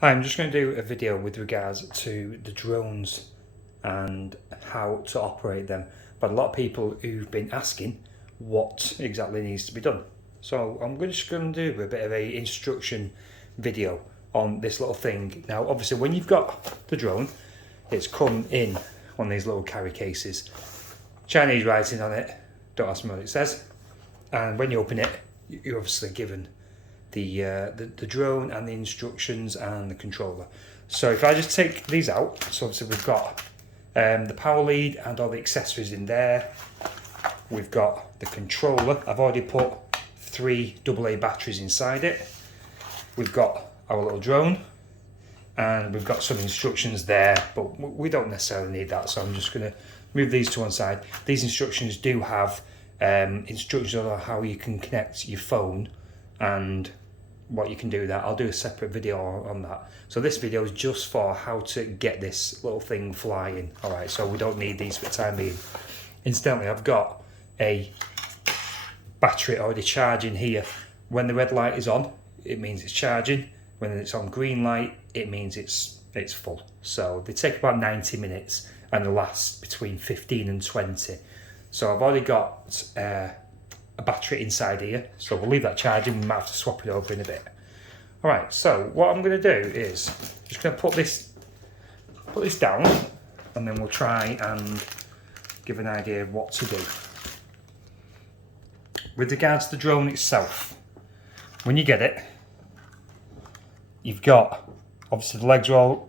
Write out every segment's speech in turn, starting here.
Hi, I'm just going to do a video with regards to the drones and how to operate them. But a lot of people who've been asking what exactly needs to be done. So I'm just going to do a bit of a instruction video on this little thing. Now, obviously, when you've got the drone, it's come in one of these little carry cases. Chinese writing on it, don't ask me what it says. And when you open it, you're obviously given the drone and the instructions and the controller. So if I just take these out, so obviously we've got the power lead and all the accessories in there. We've got the controller. I've already put 3 AA batteries inside it. We've got our little drone and we've got some instructions there, but we don't necessarily need that, so I'm just going to move these to one side. These instructions do have instructions on how you can connect your phone and what you can do with that. I'll do a separate video on that. So this video is just for how to get this little thing flying. All right, so we don't need these for the time being. Incidentally, I've got a battery already charging here. When the red light is on, it means it's charging. When it's on green light, it means it's full. So they take about 90 minutes and they last between 15 and 20. So I've already got a battery inside here, so we'll leave that charging. We might have to swap it over in a bit. All right, so what I'm going to do is just going to put this down, and then we'll try and give an idea of what to do. With regards to the drone itself, when you get it, you've got, obviously the legs are all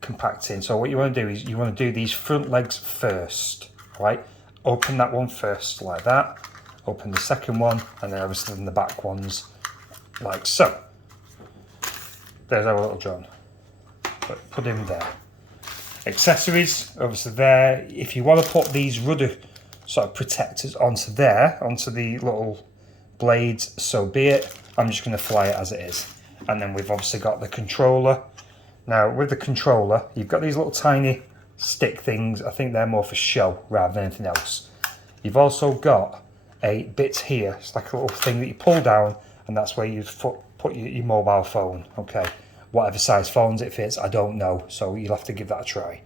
compacting, so what you want to do is you want to do these front legs first. All right, open that one first like that. Open the second one, and then obviously the back ones like so. There's our little drone. Put him there. Accessories, obviously there. If you want to put these rudder sort of protectors onto the little blades, so be it. I'm just going to fly it as it is. And then we've obviously got the controller. Now with the controller, you've got these little tiny stick things. I think they're more for show rather than anything else. You've also got a bit here. It's like a little thing that you pull down, and that's where you put your mobile phone. Okay, whatever size phones it fits, I don't know, so you'll have to give that a try.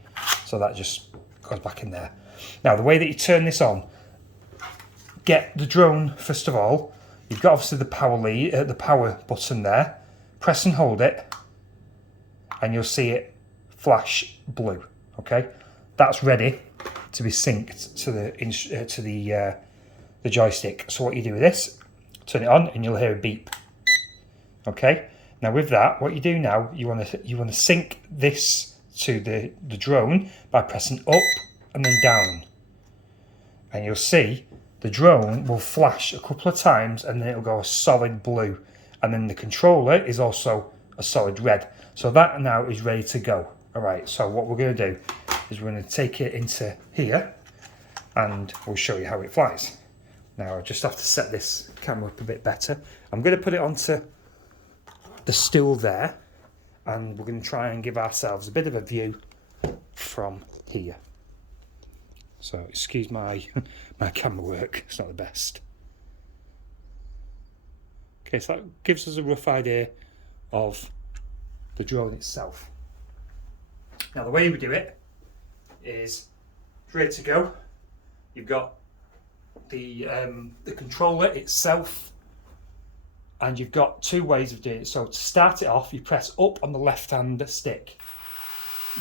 So that just goes back in there. Now the way that you turn this on, get the drone first of all. You've got obviously the power lead, the power button there. Press and hold it, and you'll see it flash blue. Okay, that's ready to be synced to the joystick. So what you do with this, turn it on and you'll hear a beep. Okay, now with that, what you do now, you want to sync this to the drone by pressing up and then down, and you'll see the drone will flash a couple of times and then it'll go a solid blue, and then the controller is also a solid red. So that now is ready to go. All right, so what we're going to do is we're going to take it into here and we'll show you how it flies. Now I just have to set this camera up a bit better. I'm going to put it onto the stool there, and we're going to try and give ourselves a bit of a view from here. So excuse my camera work, it's not the best. Okay, so that gives us a rough idea of the drone itself. Now the way we do it is it's ready to go. You've got the controller itself, and you've got 2 ways of doing it. So to start it off, you press up on the left hand stick.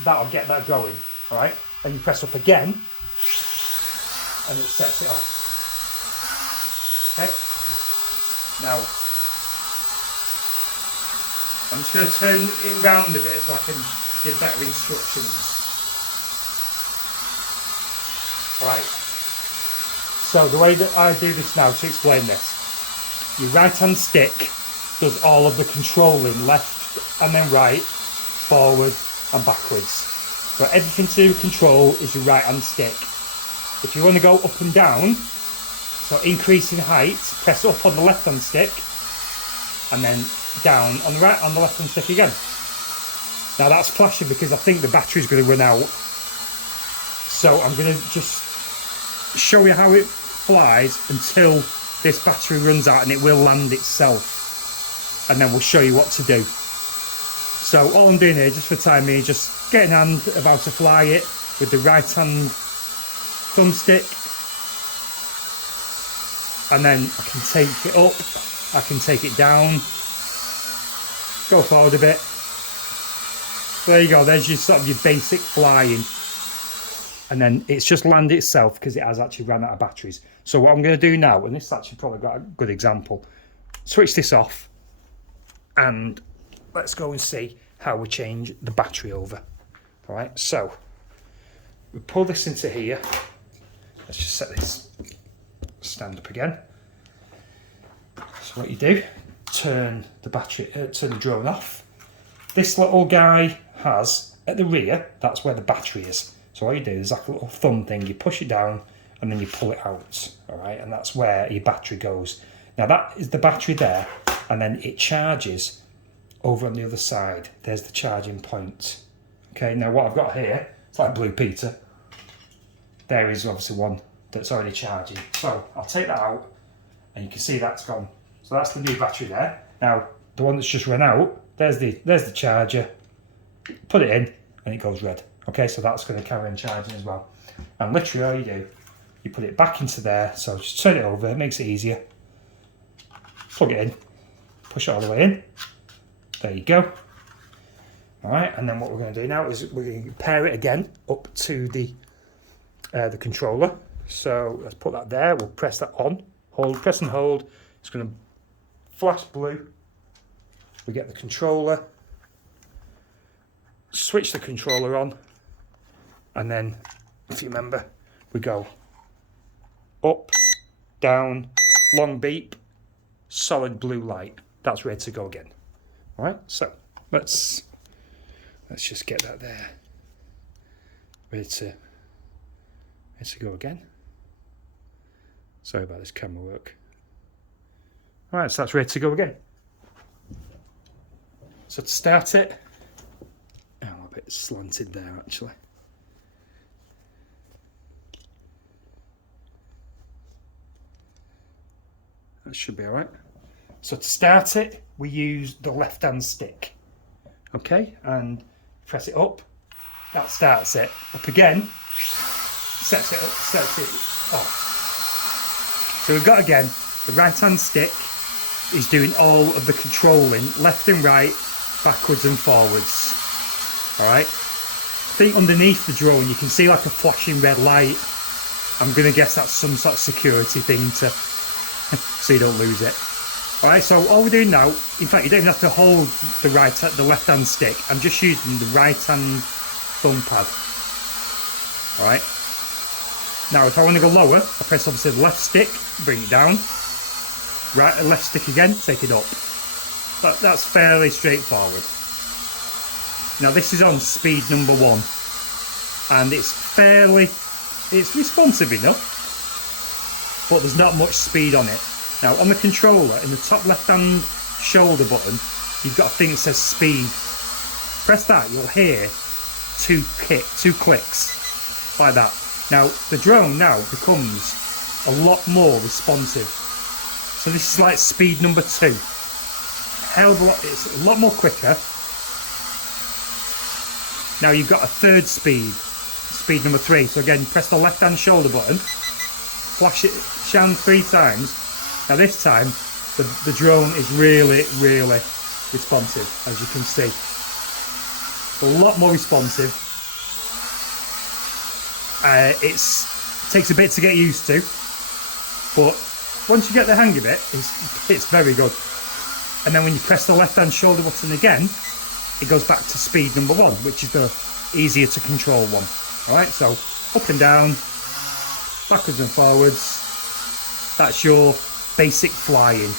That'll get that going. All right, and you press up again and it sets it off. Okay, now I'm just going to turn it round a bit so I can give better instructions. All right, so the way that I do this now, to explain this, your right hand stick does all of the controlling, left and then right, forward and backwards. So everything to do with control is your right hand stick. If you want to go up and down, so increase in height, press up on the left hand stick and then down on the left hand stick again. Now that's flashing because I think the battery's going to run out. So I'm going to just show you how it flies until this battery runs out, and it will land itself, and then we'll show you what to do. So all I'm doing here, just for time being, just getting hand of how to fly it with the right hand thumbstick, and then I can take it up, I can take it down, go forward a bit. There you go, there's your sort of your basic flying. And then it's just landed itself because it has actually ran out of batteries. So what I'm going to do now, and this has actually probably got a good example, switch this off and let's go and see how we change the battery over. All right, so we pull this into here. Let's just set this stand up again. So what you do, turn the drone off. This little guy has, at the rear, that's where the battery is. So all you do is like a little thumb thing, you push it down and then you pull it out, all right? And that's where your battery goes. Now that is the battery there, and then it charges over on the other side. There's the charging point. Okay, now what I've got here, it's like Blue Peter. There is obviously one that's already charging. So I'll take that out and you can see that's gone. So that's the new battery there. Now, the one that's just run out, there's the charger. Put it in and it goes red. Okay, so that's going to carry on charging as well. And literally all you do, you put it back into there. So just turn it over, it makes it easier. Plug it in, push it all the way in. There you go. All right, and then what we're going to do now is we're going to pair it again up to the controller. So let's put that there. We'll press that on. Hold, press and hold. It's going to flash blue. We get the controller. Switch the controller on. And then, if you remember, we go up, down, long beep, solid blue light. That's ready to go again. All right, so let's just get that there. Ready to go again. Sorry about this camera work. All right, so that's ready to go again. So to start it, oh, a bit slanted there actually. That should be all right. So to start it, we use the left-hand stick. Okay, and press it up. That starts it. Up again, sets it off. So we've got again, the right-hand stick is doing all of the controlling, left and right, backwards and forwards. All right. I think underneath the drone you can see like a flashing red light. I'm gonna guess that's some sort of security thing to so you don't lose it. All right, so all we're doing now, in fact, you don't even have to hold the left-hand stick. I'm just using the right-hand thumb pad. All right. Now, if I want to go lower, I press obviously the left stick, bring it down. Right, left stick again, take it up. But that's fairly straightforward. Now, this is on speed number 1, and it's responsive enough. But there's not much speed on it. Now on the controller, in the top left-hand shoulder button, you've got a thing that says speed. Press that, you'll hear two clicks, like that. Now the drone now becomes a lot more responsive. So this is like speed number 2. Hell of a lot, it's a lot more quicker. Now you've got a third speed number 3. So again, press the left-hand shoulder button. Flash it, shine 3 times. Now this time, the drone is really, really responsive, as you can see. A lot more responsive. It takes a bit to get used to, but once you get the hang of it, it's very good. And then when you press the left-hand shoulder button again, it goes back to speed number 1, which is the easier to control one. All right, so up and down, backwards and forwards. That's your basic flying.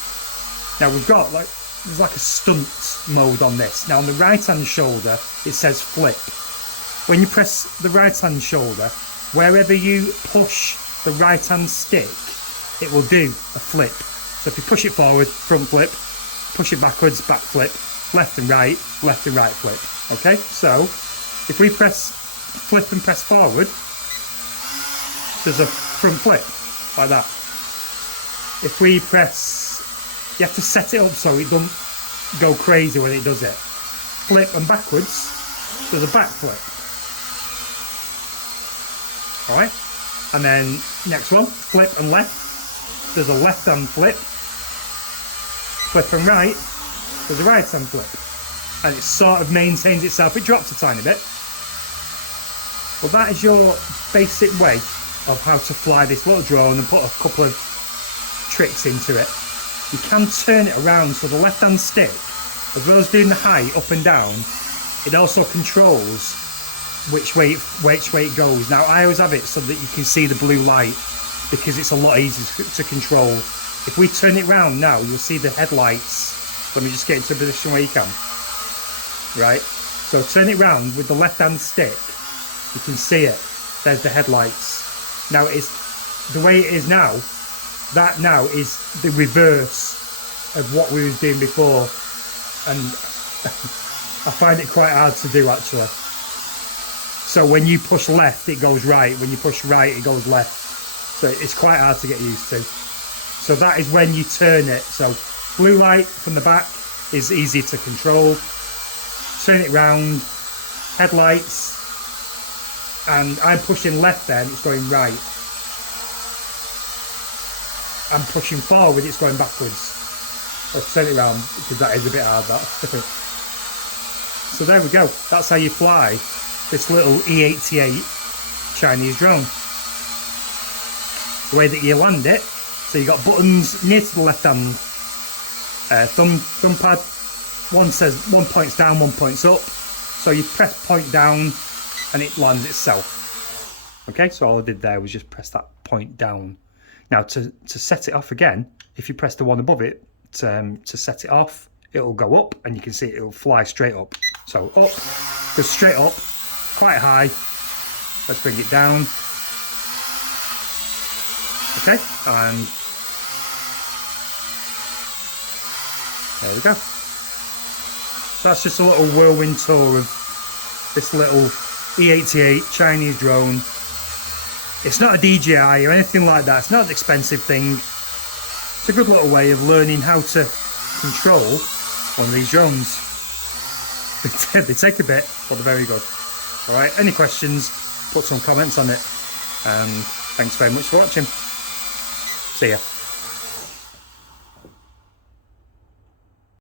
Now we've got there's like a stunt mode on this. Now on the right hand shoulder it says flip. When you press the right hand shoulder, wherever you push the right hand stick, it will do a flip. So if you push it forward, front flip, push it backwards, back flip, left and right flip. Okay, so if we press flip and press forward, there's a front flip like that. If we press, you have to set it up so it doesn't go crazy when it does it. flip and backwards, there's a back flip. Alright, and then next one, flip and left, there's a left hand flip. Flip and right, there's a right hand flip. And it sort of maintains itself, it drops a tiny bit. But that is your basic way of how to fly this little drone and put a couple of tricks into it. You can turn it around, so the left hand stick, as well as doing the height up and down, it also controls which way it goes. Now I always have it so that you can see the blue light, because it's a lot easier to control. If we turn it round now, you'll see the headlights. Let me just get into a position where you can. Right, so turn it round with the left hand stick, you can see it, there's the headlights. Now it's the way it is now, that now is the reverse of what we was doing before, and I find it quite hard to do actually. So when you push left it goes right, when you push right it goes left, so it's quite hard to get used to. So that is when you turn it. So blue light from the back is easy to control. Turn it round, headlights, and I'm pushing left then, it's going right. I'm pushing forward, it's going backwards. Let's turn it round, because that is a bit hard, that. So there we go, that's how you fly this little E88 Chinese drone. The way that you land it, so you got buttons near to the left hand thumb pad. One point's down, one point's up. So you press point down and it lands itself. Okay, so all I did there was just press that point down. Now to set it off again, if you press the one above it to set it off, it'll go up and you can see it'll fly straight up. So up, goes straight up, quite high. Let's bring it down. Okay, and there we go. That's just a little whirlwind tour of this little E88 Chinese drone. It's not a DJI or anything like that, it's not an expensive thing. It's a good little way of learning how to control one of these drones. They take a bit, but they're very good. Alright, any questions, put some comments on it. And thanks very much for watching. See ya.